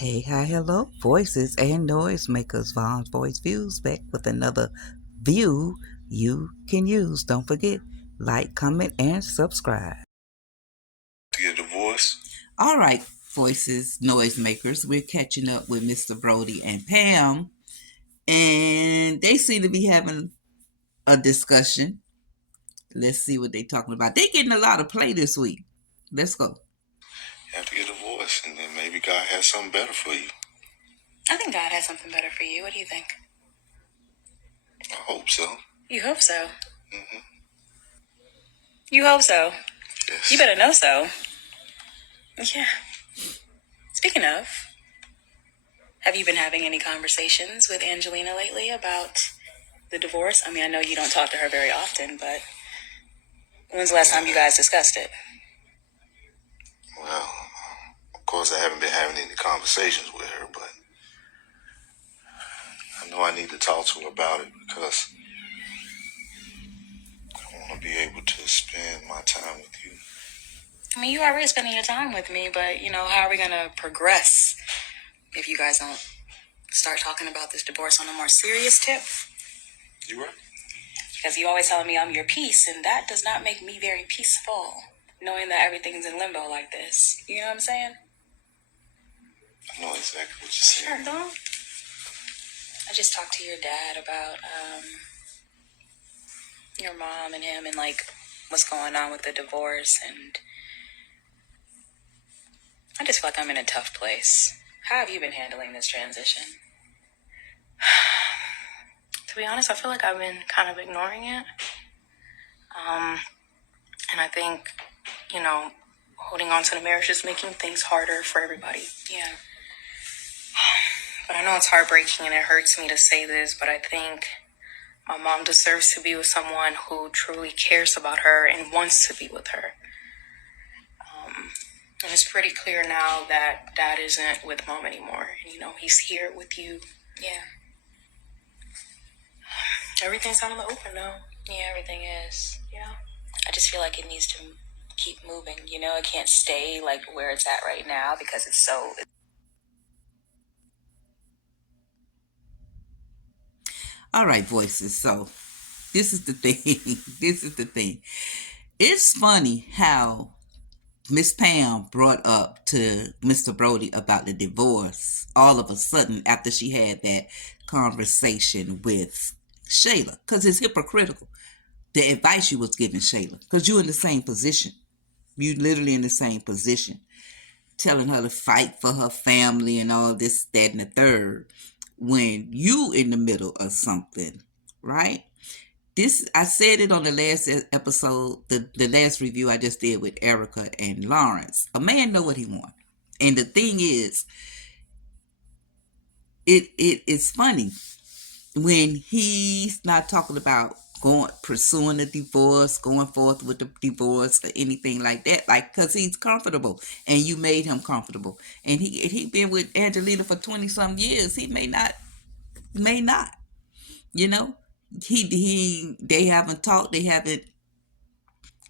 Hey, hi, hello, voices and noise makers. Vaughn's Voice Views back with another view you can use. Don't forget, like, comment, and subscribe. To get a divorce? All right, voices, noise makers. We're catching up with Mr. Brodie and Pam, and they seem to be having a discussion. Let's see what they're talking about. They're getting a lot of play this week. Let's go. You have to get a divorce, and then maybe God has something better for you. I think God has something better for you. What do you think? I hope so. You hope so. Mm-hmm. You hope so. Yes. You better know so. Yeah. Speaking of, have you been having any conversations with Angelina lately about the divorce? I mean, I know you don't talk to her very often, but when's the last time you guys discussed it? Well, of course, I haven't been having any conversations with her, but I know I need to talk to her about it because I want to be able to spend my time with you. I mean, you already spending your time with me, but, how are we going to progress if you guys don't start talking about this divorce on a more serious tip? You right. Because you always telling me I'm your peace, and that does not make me very peaceful, knowing that everything's in limbo like this. You know what I'm saying? I know exactly what you're saying. Sure, don't. I just talked to your dad about your mom and him and, what's going on with the divorce, and I just feel like I'm in a tough place. How have you been handling this transition? To be honest, I feel like I've been kind of ignoring it. And I think, holding on to the marriage is making things harder for everybody. Yeah. But I know it's heartbreaking and it hurts me to say this, but I think my mom deserves to be with someone who truly cares about her and wants to be with her. And it's pretty clear now that Dad isn't with Mom anymore. And, he's here with you. Yeah. Everything's out in the open now. Yeah, everything is. Yeah. I just feel like it needs to keep moving. It can't stay where it's at right now because it's so... All right, voices. So, this is the thing. This is the thing. It's funny how Miss Pam brought up to Mr. Brodie about the divorce all of a sudden after she had that conversation with Shayla, because it's hypocritical. The advice you was giving Shayla, because you're in the same position. You literally in the same position, telling her to fight for her family and all this, that, and the third, when you in the middle of something, right? This, I said it on the last episode, the last review I just did with Erica and Lawrence. A man know what he wants. And the thing is, it's funny when he's not talking about pursuing a divorce, going forth with the divorce or anything like that, because he's comfortable and you made him comfortable. And he been with Angelina for 20 some years. He may not, you know. They haven't talked, they haven't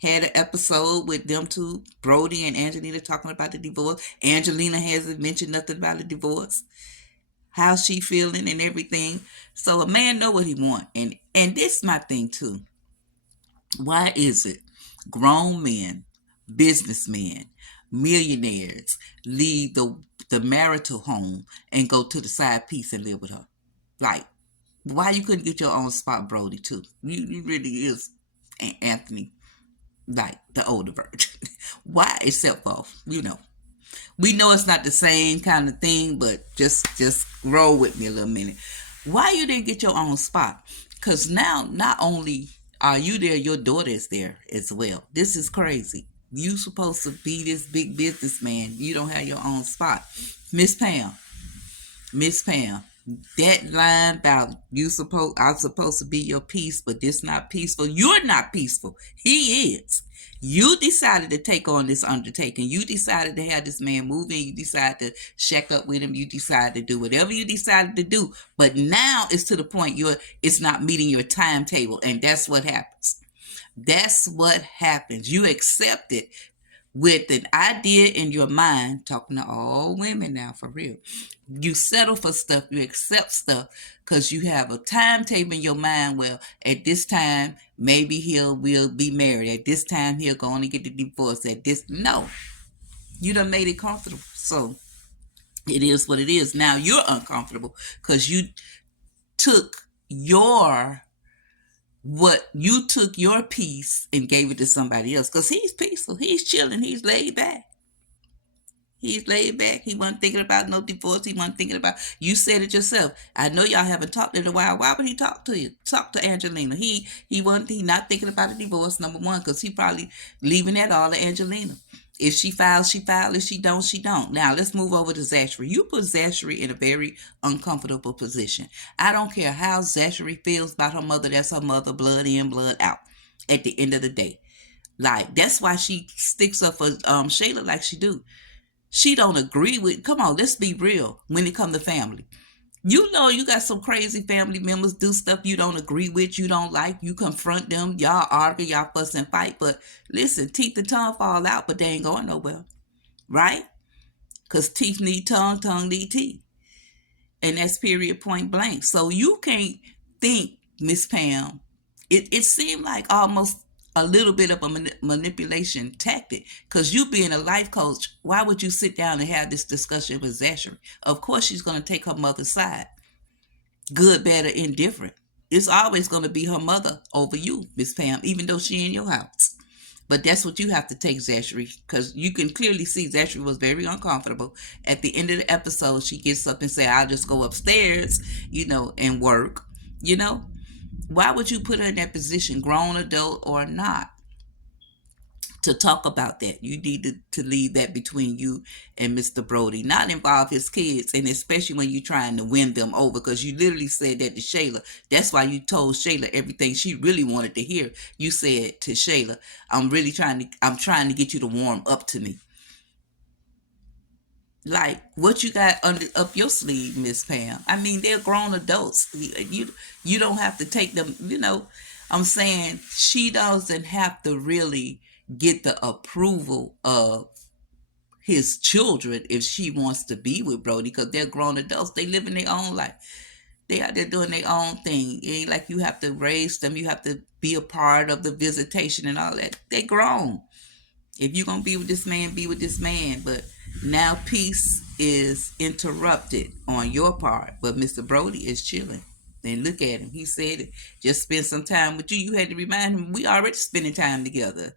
had an episode with them two, Brodie and Angelina, talking about the divorce. Angelina hasn't mentioned nothing about the divorce, how she feeling and everything. So a man know what he want, and this is my thing too. Why is it grown men, businessmen, millionaires leave the marital home and go to the side piece and live with her? Like, why you couldn't get your own spot, Brodie, too? You really is Anthony, like the older version. Why? Except for, we know it's not the same kind of thing, but just roll with me a little minute. Why you didn't get your own spot? Because now, not only are you there, your daughter is there as well. This is crazy. You supposed to be this big businessman. You don't have your own spot. Miss Pam, that line about I'm supposed to be your peace, but this not peaceful. You're not peaceful. He is. You decided to take on this undertaking. You decided to have this man move in. You decided to shack up with him. You decided to do whatever you decided to do. But now it's to the point it's not meeting your timetable, and that's what happens. That's what happens. You accept it, with an idea in your mind, talking to all women now for real. You settle for stuff, you accept stuff because you have a timetable in your mind. Well, at this time, maybe will be married. At this time, he'll go on and get the divorce. At this, no, you done made it comfortable. So it is what it is. Now you're uncomfortable because you took your peace and gave it to somebody else because he's peaceful, he's chilling, he's laid back. He's laid back. He wasn't thinking about no divorce. He wasn't thinking about. You said it yourself. I know y'all haven't talked in a while. Why would he talk to you? Talk to Angelina. He wasn't. He not thinking about a divorce. Number one, because he probably leaving that all to Angelina. If she files, she files. If she don't, she don't. Now let's move over to Zachary. You put Zachary in a very uncomfortable position. I don't care how Zachary feels about her mother. That's her mother. Blood in, blood out. At the end of the day, like that's why she sticks up for Shayla like she do. She don't agree with, come on, let's be real when it comes to family. You know you got some crazy family members do stuff you don't agree with, you don't like, you confront them, y'all argue, y'all fuss and fight, but listen, teeth and tongue fall out, but they ain't going nowhere, right? Because teeth need tongue, tongue need teeth. And that's period, point blank. So you can't think, Miss Pam, it seemed like almost a little bit of a manipulation tactic because you being a life coach, why would you sit down and have this discussion with Zachary? Of course she's going to take her mother's side, good, bad, or indifferent. It's always going to be her mother over you, Miss Pam, even though she in your house. But that's what you have to take, Zachary, because you can clearly see Zachary was very uncomfortable. At the end of the episode, she gets up and say, I'll just go upstairs, and work, Why would you put her in that position, grown adult or not, to talk about that? You need to leave that between you and Mr. Brodie, not involve his kids, and especially when you're trying to win them over, because you literally said that to Shayla. That's why you told Shayla everything she really wanted to hear. You said to Shayla, I'm trying to get you to warm up to me. Like, what you got up your sleeve, Miss Pam? I mean, they're grown adults. You don't have to take them, I'm saying she doesn't have to really get the approval of his children if she wants to be with Brodie, because they're grown adults. They live in their own life. They out there doing their own thing. It ain't like you have to raise them. You have to be a part of the visitation and all that. They grown. If you're going to be with this man, be with this man. But now peace is interrupted on your part. But Mr. Brodie is chilling. And look at him. He said, just spend some time with you. You had to remind him, we already spending time together.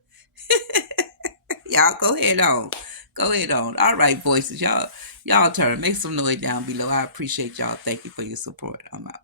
Y'all go ahead on. Go ahead on. All right, voices. Y'all turn. Make some noise down below. I appreciate y'all. Thank you for your support. I'm out.